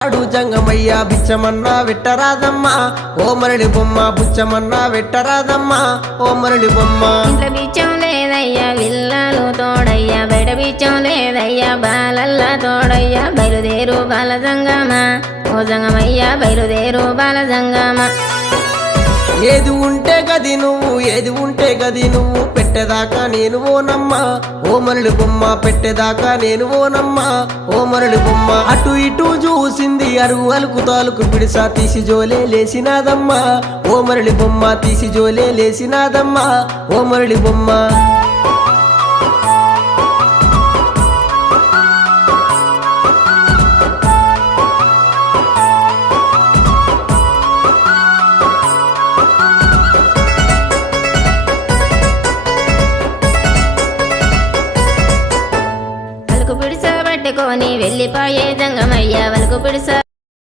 ఆడు జంగమయ్య బిచ్చమన్నా వెట్టరాదమ్మా. ఓ మరళి బొమ్మ బుచ్చమన్నా వెట్టరాదమ్మా. ఓ మరళి బొమ్మ. ఇంట్లో బిచ్చం లేదయ్యా విల్లాలు తోడయ్యా. బయట బిచ్చం లేదయ్యా బాలల్లా తోడయ్యా. బయలుదేరు బాల జంగమా ఓ జంగమయ్యా బయలుదేరు బాల జంగమా ఏది ఉంటే గది నువ్వు ఏది ఉంటే గది నువ్వు పెట్టేదాకా నేను ఓనమ్మా ఓమరుడు బొమ్మ పెట్టేదాకా నేను ఓనమ్మా ఓమరుడు బొమ్మ అటు ఇటు చూసింది అరుగు అలుకు తాలుకు పిడిసా తీసి జోలే లేచినాదమ్మా. ఓమరుడి బొమ్మ తీసి జోలే లేచినాదమ్మా. ఓమరుడి బొమ్మ పట్టుకొని వెళ్ళిపోయే జంగమయ్యా వలకు పిడిస